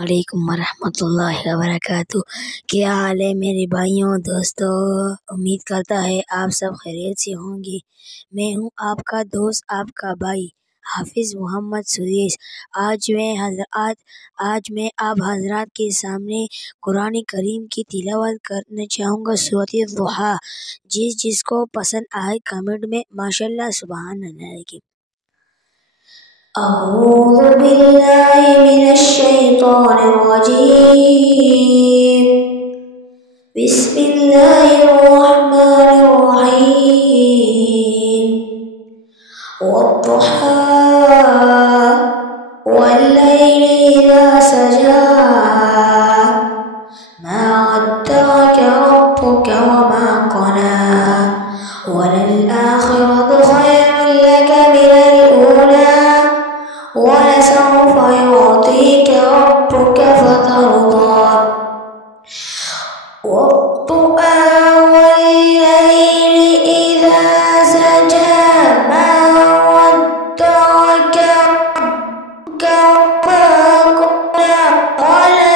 वालेकुम वरहमतुल्लाहि वबरकातुह। क्या हाल है मेरे भाइयों दोस्तों। उम्मीद करता है आप सब खैरियत से होंगे। मैं हूँ आपका दोस्त, आपका भाई हाफिज़ मोहम्मद सुरेश। आज मैं आप हजरात के सामने कुरान करीम की तिलावत करना चाहूँगा, सूरत दुहा। जिसको पसंद आए कमेंट में माशाल्लाह सुभान अल्लाह लिखें। أعوذ بالله من الشيطان الرجيم. بسم الله الرحمن الرحيم. والضحى والليل إذا سجى ما ودعك ربك وما قلى وللآخرة خير لك من الأولى ولسوف يعطيك ربك فترضى. والضحى والليل إذا سجى ما ودعك ربك وما قلى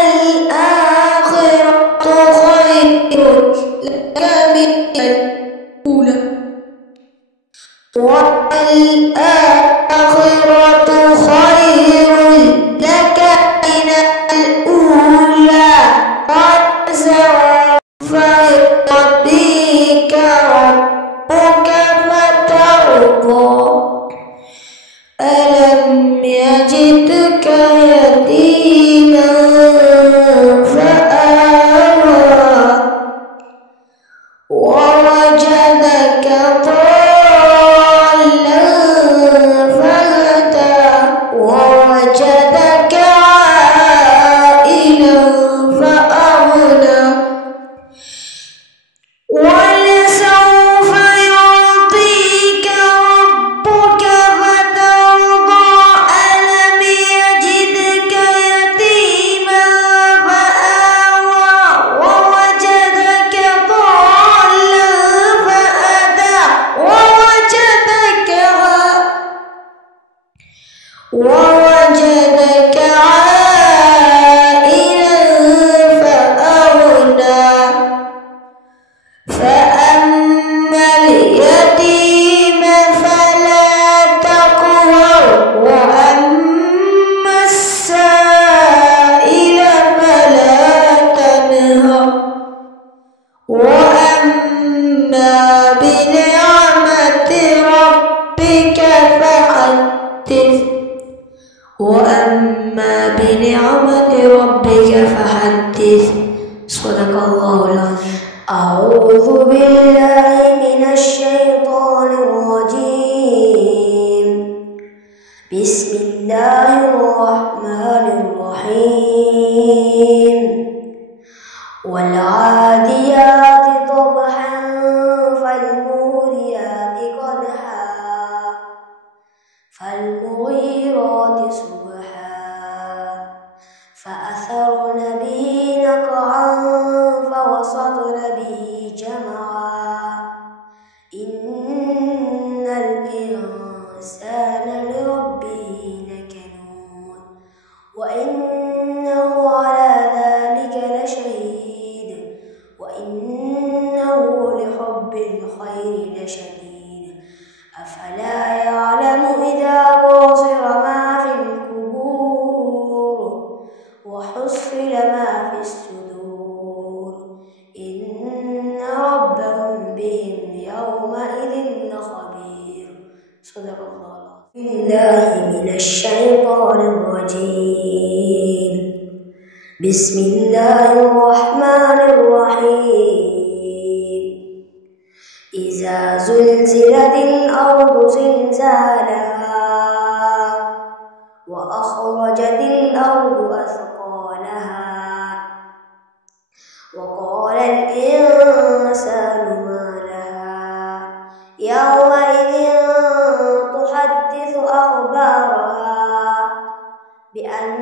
وللآخرة خير لك من الأولى والآخرة خير لك من الأولى ولسوف يعطيك ربك فترضى. ألم يجدك يتيما فآوى ووجدك ضالا فهدى ووجدك عائلا فأغنى ولسوف يعطيك ربك فترضى. ألم يجدك يتيما فآوى ووجدك ضالا فهدى ووجدك عائلا فأغنى. فأما اليتيم فلا تقهر وأما السائل فلا تنهر وأما بنعمة ربك فحدث صدق الله العظيم. أعوذ بالله من الشيطان الرجيم. بسم الله الرحمن الرحيم. والعاديات ضبحا فالموريات قدحا فالمغيرات صبحا فأثرن به نقعا فوسطن به جمعا إن الإنسان لربه لكنود وإنه على ذلك لشهيد وإنه لحب الخير لشديد. أفلا يعلم إذا بعثر ما في القبور وحصل ما في الصدور إن ربهم بهم يومئذ لخبير. صدق الله. بالله من الشيطان الرجيم. بسم الله الرحمن الرحيم. إذا زلزلت الأرض زلزالها وأخرجت الأرض أثقالها وقال الإنسان ما لها يومئذ تحدث أخبارها بأن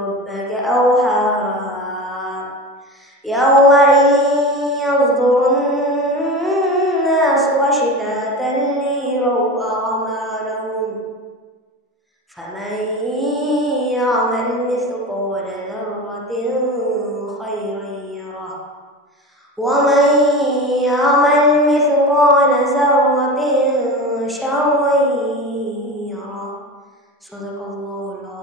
ربك أوحى لها يومئذ يصدر الناس أشتاتا ليروا أعمالهم فمن يعمل مثقال ذرة خيرا يره ومن يعمل مثقال ذرة شرا يره. صدق الله العظيم.